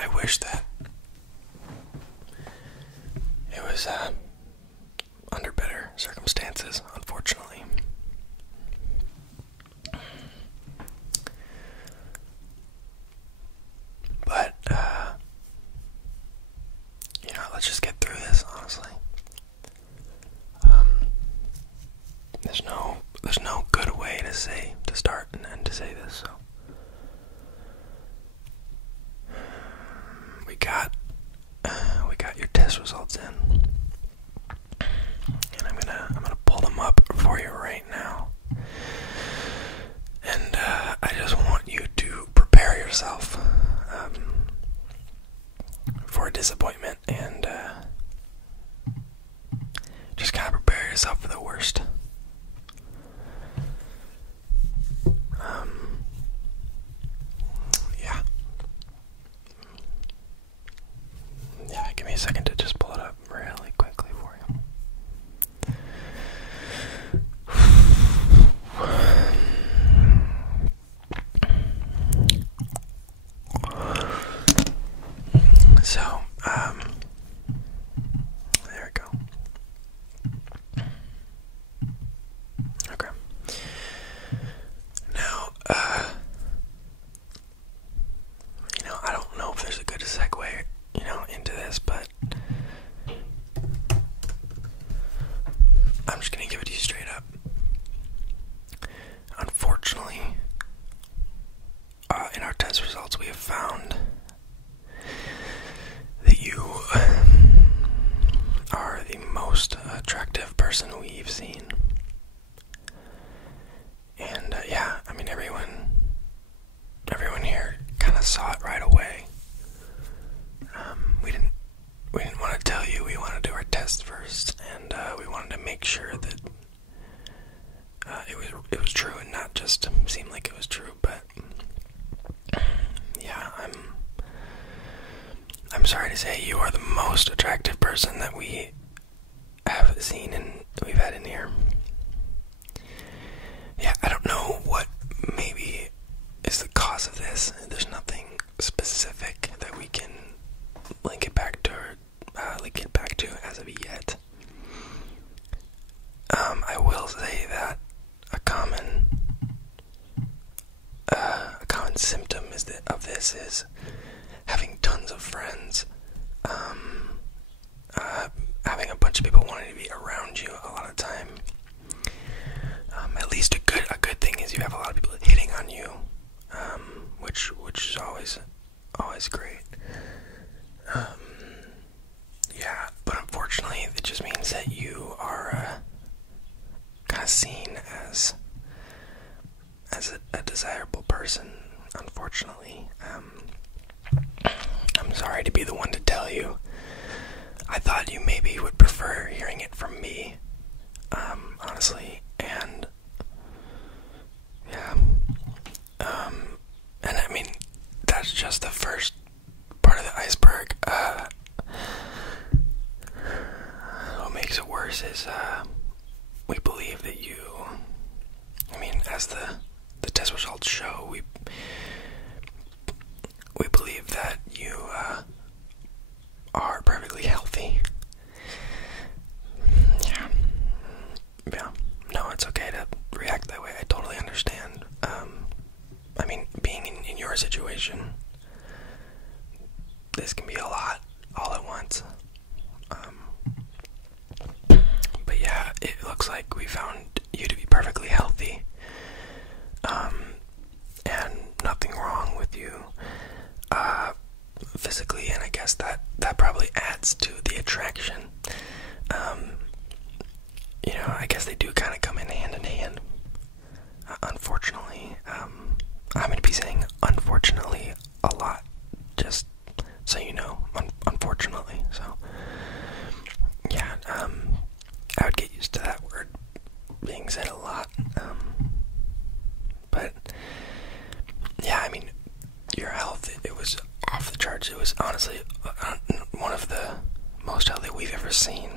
I wish that it was under better circumstances, unfortunately. But, let's just get through this, honestly. There's no good way to start and end to say this, so. We got your test results in. And I'm gonna pull them up for you right now. And, I just want you to prepare yourself, for disappointment and, just kind of prepare yourself for the worst. Yeah, give me a second to just pull it up really quickly for you. So, there we go. Okay. Now, I don't know if there's a good segue, into this, but I'm just gonna give it to you straight up. Unfortunately, in our test results, we have found that you are the most attractive person we've seen. And everyone here kind of saw it right away. We didn't want to tell you. We wanted to do our test first, and we wanted to make sure that it was true and not just seem like it was true. But yeah, I'm sorry to say you are the most attractive person that we have seen and we've had in here. Yeah, I don't know what maybe is the cause of this. There's nothing specific that we can link it back to as of yet. I will say that a common symptom of this is having tons of friends, having a bunch of people wanting to be around you a lot of time. At least a good thing is you have a lot of people hitting on you, which is always great. Yeah, but unfortunately, it just means that you are kind of seen as a desirable person. Unfortunately, I'm sorry to be the one to tell you. I thought you maybe would prefer hearing it from me, honestly, and yeah, and I mean, that's just the first part of the iceberg. What makes it worse is, we believe that as the test results show, we believe that you, are perfectly healthy. Yeah, no, it's okay to react that way. I totally understand. Being in your situation, this can be a lot all at once. But yeah, it looks like we found you to be perfectly healthy, and nothing wrong with you physically, and I guess that probably adds to the attraction. I guess they do kind of come in hand. Unfortunately, I'm going to be saying unfortunately a lot, just so you know, unfortunately. So yeah, I would get used to that word being said a lot. But yeah, your health, it was off the charts. It was honestly one of the most healthy we've ever seen.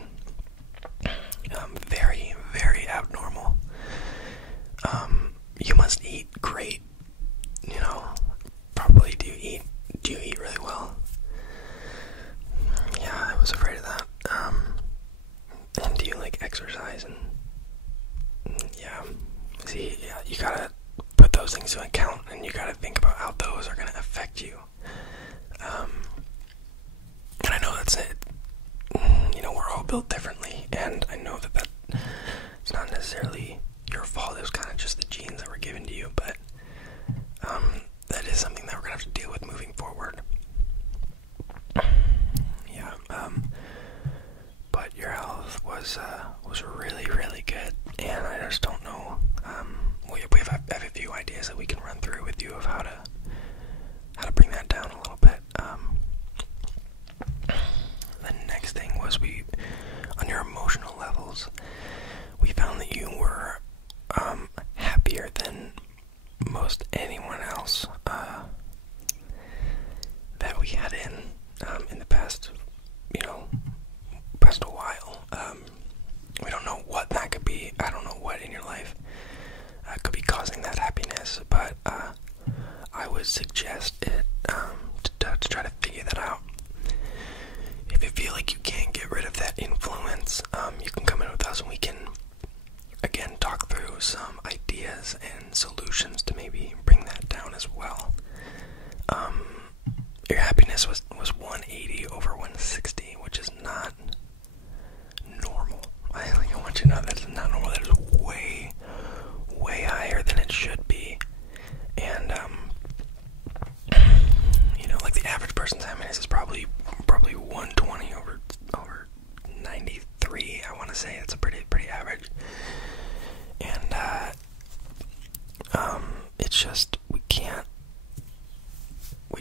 Very, very abnormal. You must eat great. Probably do you eat really well? exercise, and yeah, see, yeah, you gotta put those things into account, and you gotta think about how those are gonna affect you. And I know that's it. You know, we're all built differently, and I know that it's not necessarily your fault. It was kind of just the genes that were given to you, but that is something that we're gonna have to deal with moving forward. Yeah. But your health was really, really good, and I just don't know. We have a few ideas that we can run through with you of how to bring that down a little bit. The next thing was on your emotional levels, we found that you were happier than most anyone else that we had in the past, past a while. We don't know what that could be. I don't know what in your life could be causing that happiness, but I would suggest it to try to figure that out. If you feel like you can't get rid of that influence, you can come in with us and we can, again, talk through some ideas and solutions to maybe bring that down as well. Your happiness was 180 over 160, which is not normal. I want you to know that is not normal. That is way, way higher than it should be. And like the average person's happiness is probably 120 over 93. I want to say it's a pretty average. And it's just we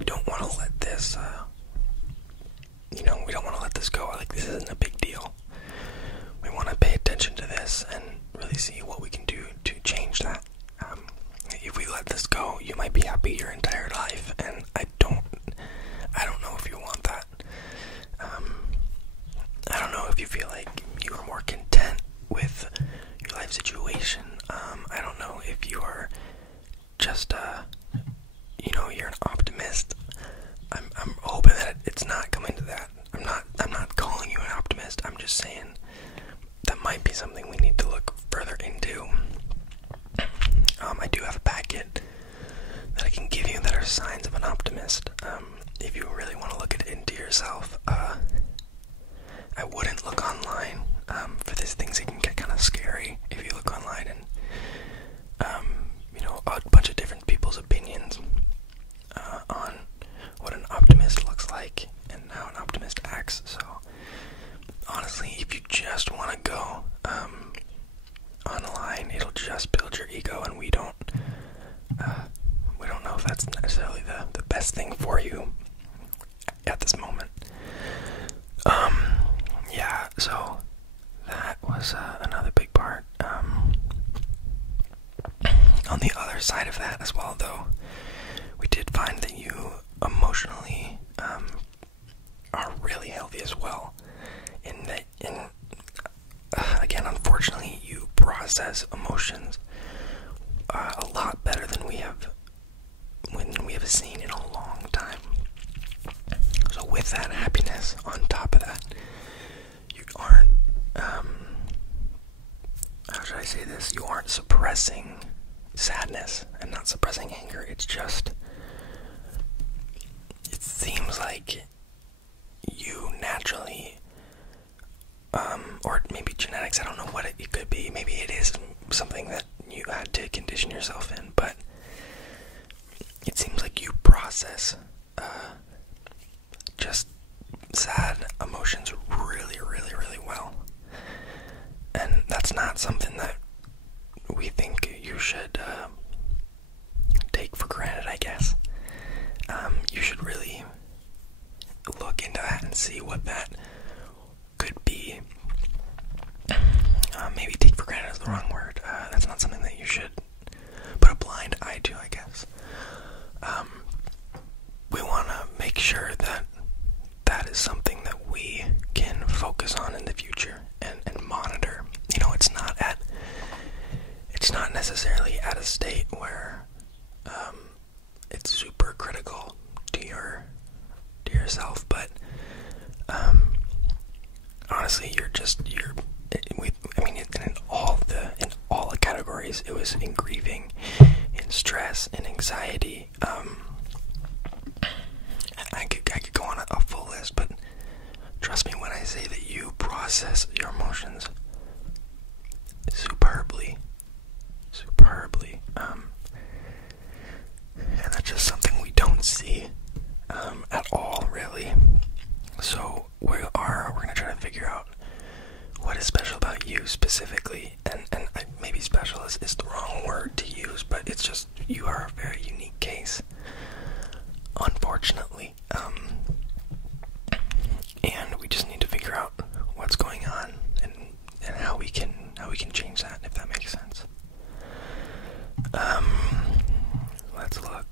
don't want to let this we don't want to let this go. Like, this isn't a big deal. We want to pay attention to this and really see what we can do to change that. If we let this go, you might be happy your entire life, and I don't know if you want that. I don't know if you feel like you are more content with your life situation. I don't know if you are just you're an optimist. I'm hoping that it's not coming to that. I'm not calling you an optimist. I'm just saying that might be something we need to look further into. I do have a packet that I can give you that are signs of an optimist. If you really want to look into yourself, I wouldn't look online for these things. It can get kind of scary if you look online and a bunch of different people's opinions on what an optimist looks like and how an optimist acts. So honestly, if you just want to go online, it'll just build your ego, and we don't know if that's necessarily the best thing for you at this moment. Yeah, so that was another big part. On the other side of that as well, though, we did find that you emotionally are really healthy as well. Again, unfortunately, you process emotions a lot better than we have seen in a long time. So with that happiness on top of that, you aren't how should I say this? You aren't suppressing sadness and not suppressing anger. It's just, it seems like you naturally, or maybe genetics, I don't know what it could be. Maybe it is something that you had to condition yourself in, but it seems like you process just sad emotions really, really, really well. And that's not something that we think you should take for granted, I guess. You should really look into that and see what that could be. Maybe take for granted is the wrong word. That's not something that you should put a blind eye to, I guess. We want to make sure that that is something that we can focus on in the future and monitor. It's not necessarily at a state where it's super critical to yourself, but honestly, loss, in grieving, in stress, in anxiety. I could go on a full list, but trust me when I say that you process your emotions superbly. And that's just something we don't see at all, really. So we're gonna try to figure out what is special about you specifically, and maybe special is the wrong word to use, but it's just, you are a very unique case, unfortunately. And we just need to figure out what's going on and how we can change that, if that makes sense. Let's look.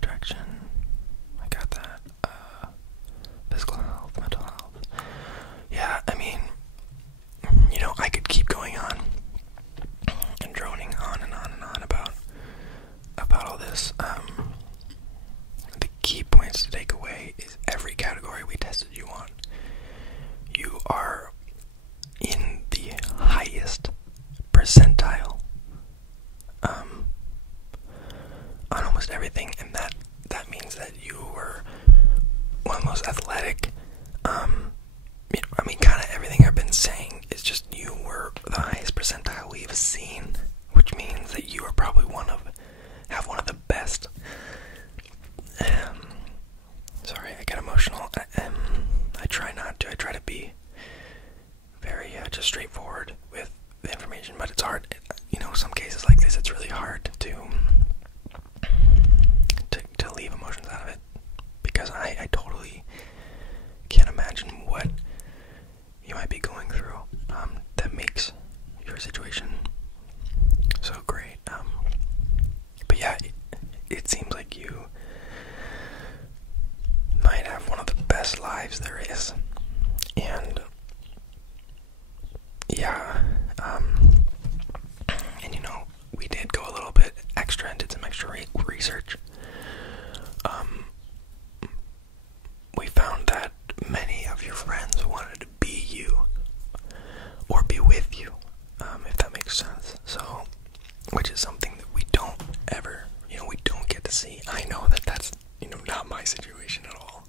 Direction. I got that. Physical health, mental health. Yeah, I mean, I could keep going on and droning on and on and on about all this. The key points to take away is every category we tested you on, you are in the highest percentile on almost everything, and that means that you were one of the most athletic. Kind of everything I've been saying is just, you were the highest percentile we've seen, which means that you are probably have one of the best. Sorry, I get emotional. I try not to. I try to be very just straightforward with the information, but it's hard. Some cases like this, it's really hard to leave emotions out of it, because I totally can't imagine what you might be going through that makes your situation so great. But yeah, it seems like you might have one of the best lives there is, and yeah, we did go a little bit extra and did some extra research. We found that many of your friends wanted to be you, or be with you, if that makes sense. So, which is something that we don't ever, we don't get to see. I know that that's, not my situation at all.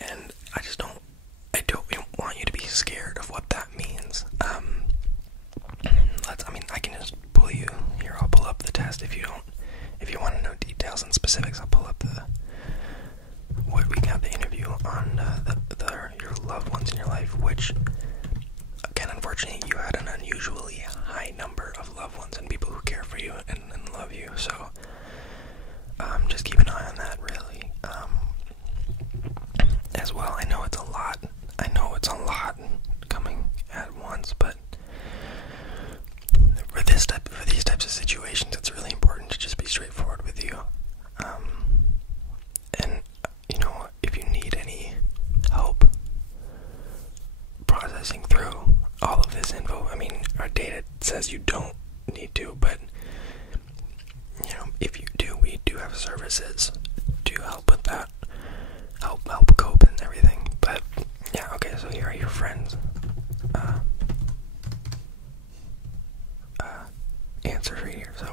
And I don't want you to be scared of what that means. I can just pull you here. I'll pull up the test if you want to know details and specifics. I'll pull up what we got the interview on your loved ones in your life, which, again, unfortunately, you had an unusually high number of loved ones and people who care for you and love you. So, just keep an eye on that, really. As well, I know it's a lot coming at once, but for these types of situations, it's really important to just be straightforward with you. And if you need any help processing through all of this info, our data says you don't need to, but if you do, we do have services to help with that, help cope and everything. But yeah, okay, so here are your friends' answers right here. So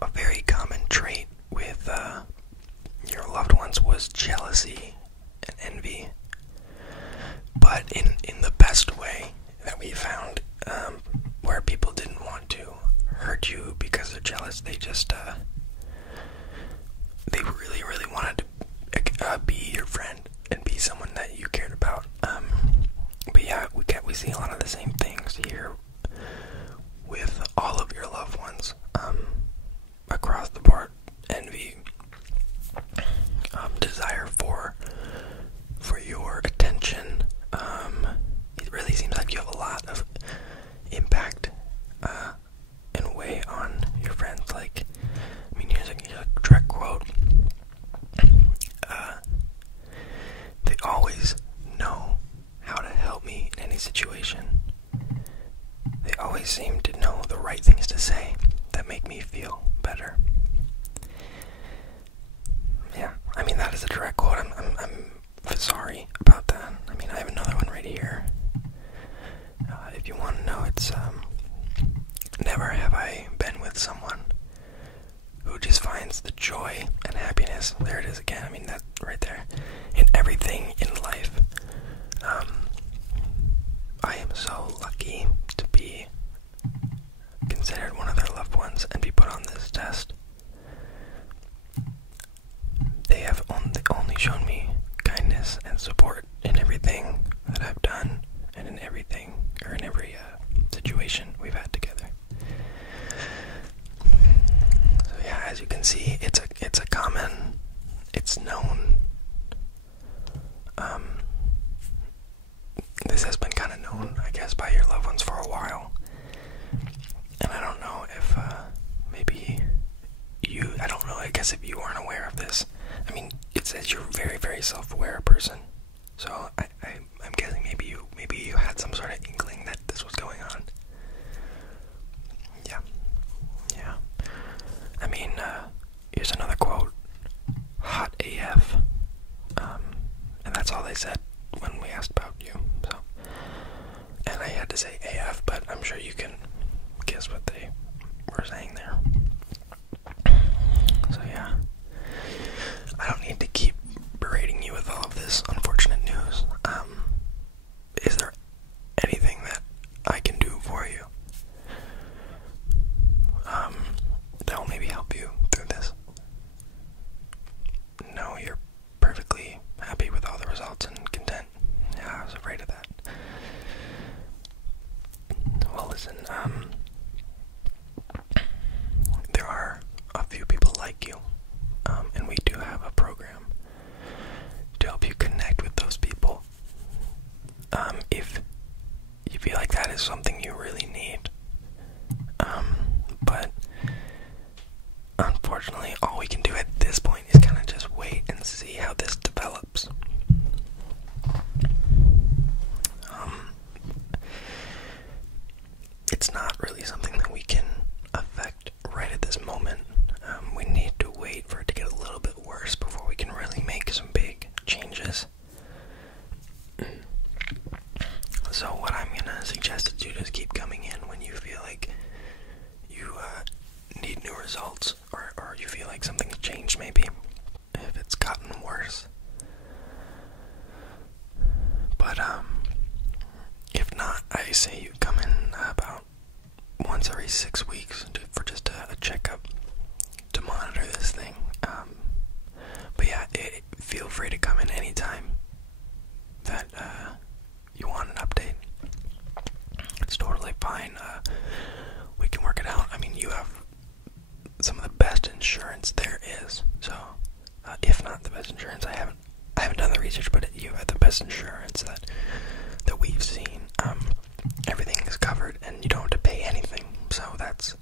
a very common trait with your loved ones was jealousy and envy, but in the best way that we found, where people didn't want to hurt you because they're jealous. They just they really wanted to be your friend and be someone that you cared about. But yeah, we see a lot of the same things here with all of your loved ones, across the board. Envy, desire for your attention. It really seems like you have a lot of impact and weight on your friends, like the joy and happiness. There it is again. I mean, that right there. In everything in life. I am so lucky to be considered one of their loved ones and be put on this test. They have only shown me kindness and support in everything that I've done, and in everything, or in every situation we've had together. So yeah, as you can see, it's a common, it's known. This has been kind of known, I guess, by your loved ones for a while. And I don't know if maybe I don't know, I guess if you weren't aware of this. I mean, it says you're a very, very self-aware person. So I'm guessing maybe you had some sort of inkling that this was going on. Yeah. I mean, here's another quote. Hot AF. And that's all they said when we asked about you. So, and I had to say AF, but I'm sure you can guess what they were saying there. So yeah, I don't need to keep berating you with all of this unfortunate news. Is there anything that I can do for you? That will maybe help you through this? No, you're perfectly happy with all the results and content. Yeah, I was afraid of that. Well, listen, there are a few people like you, and we do have a program to help you connect with those people. If you feel like that is something you really need. But unfortunately, all we can do at this point is kind of just wait and see how this develops. It's not really something that we can affect right at this moment. We need to wait for it to get a little bit worse before we can really make some big changes. So what I'm gonna suggest is you just keep coming in when you feel like you need new results, or you feel like something's changed maybe, if it's gotten worse. But if not, I say you come in about once every 6 weeks for just a checkup to monitor this thing. But yeah, feel free to come in anytime that you want an update. It's totally fine. We can work it out. I mean, you have some of the best insurance there is. So, if not the best insurance, I haven't done the research, but you have the best insurance that we've seen. Everything is covered, and you don't have to pay anything. So that's,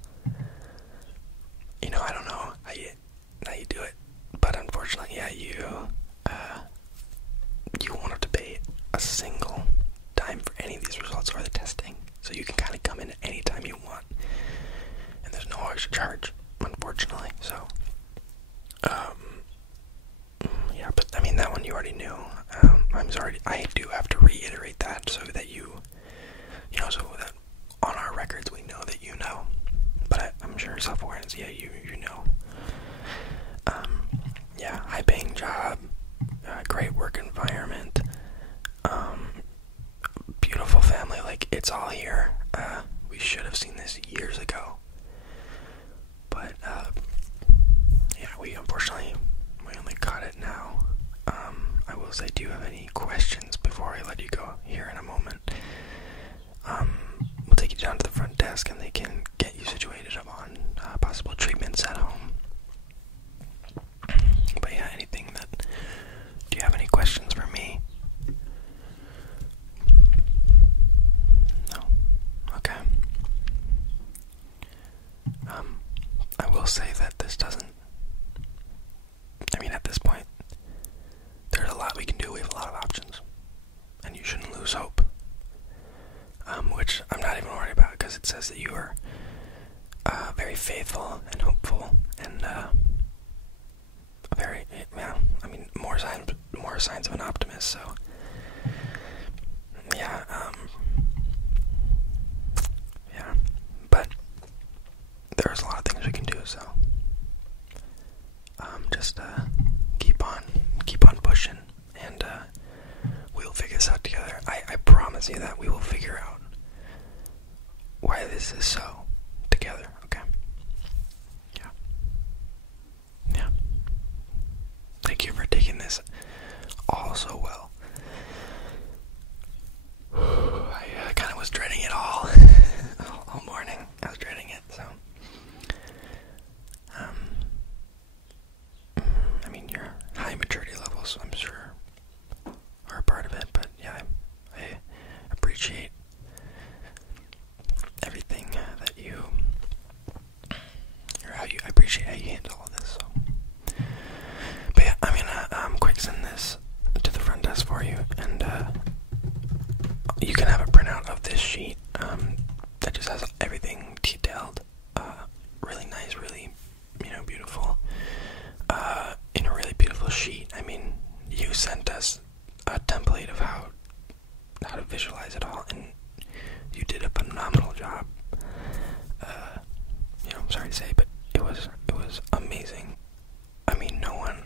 I don't know how you do it, but unfortunately, yeah, you won't have to pay a single dime for any of these results or the testing. So you can kind of come in at any time you want, and there's no extra charge, unfortunately. So, yeah, but I mean, that one you already knew. I'm sorry, I do have to reiterate that so that so that on our records we know that you know. But I'm sure self-awareness, yeah, you know. Yeah, high-paying job, great work environment, beautiful family, like, it's all here. We should have seen this years ago. But, yeah, we only caught it now. I will say, do you have any questions before I let you go here in a moment? We'll take you down to the front desk and they can get you situated on possible treatments at home. But yeah, do you have any questions for me? No? Okay. I will say that this doesn't, at this point, there's a lot we can do. We have a lot of options, and you shouldn't lose hope. Which I'm not even worried about, because it says that you are very faithful and hopeful, and more signs of an optimist. So yeah, but there's a lot of things we can do. So just keep on pushing, and we'll figure this out together. I promise you that we will figure out why this is so together. Okay? Yeah. Yeah. Thank you for taking this all so well. I kind of was dreading it all morning. I was dreading it, so. I mean, your high maturity levels, I'm sure, are a part of it, but yeah, I appreciate everything that you, or I appreciate how you handle all this, so. But yeah, I'm gonna, quick send this to the front desk for you, and, you can have a printout of this sheet, that just has everything detailed, really nice, really, beautiful, in a really beautiful sheet. I mean, you sent us a template of how to visualize it all, and you did a phenomenal job. I'm sorry to say, but it was amazing. I mean, no one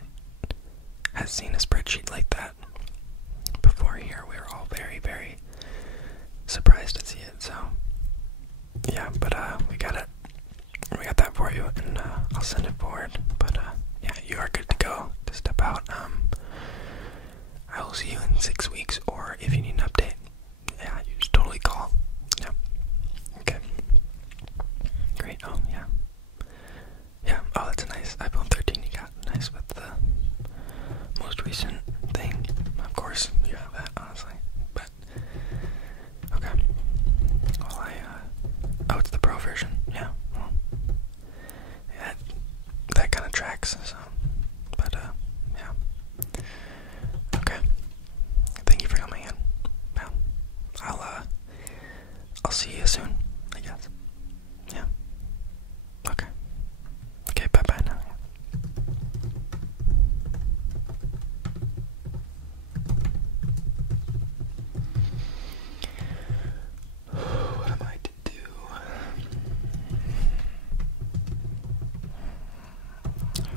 has seen a spreadsheet like that before here. We were all very, very surprised to see it, so yeah, but we got it. We got that for you, and I'll send it forward. But yeah, you are good to go to step out. I will see you in 6 weeks, or if you need an update, yeah, you just totally call. Yeah. Okay. Great. Oh yeah. Yeah. Oh, that's a nice iPhone 13 you got. Nice with the most recent thing. Of course, you have that, honestly. But okay. Well, oh, it's the Pro version. Yeah. Well, yeah, that kind of tracks. So, but yeah. Okay. Thank you for coming in. Well, I'll see you soon, I guess. Yeah. Okay. Okay. Bye bye now. What am I to do?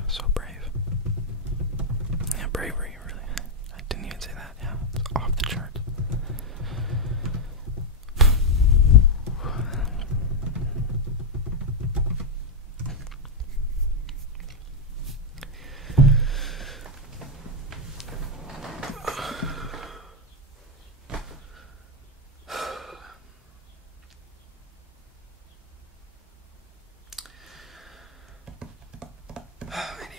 So brave. Yeah, bravery, really. I didn't even say that. Yeah, it's off the charts. I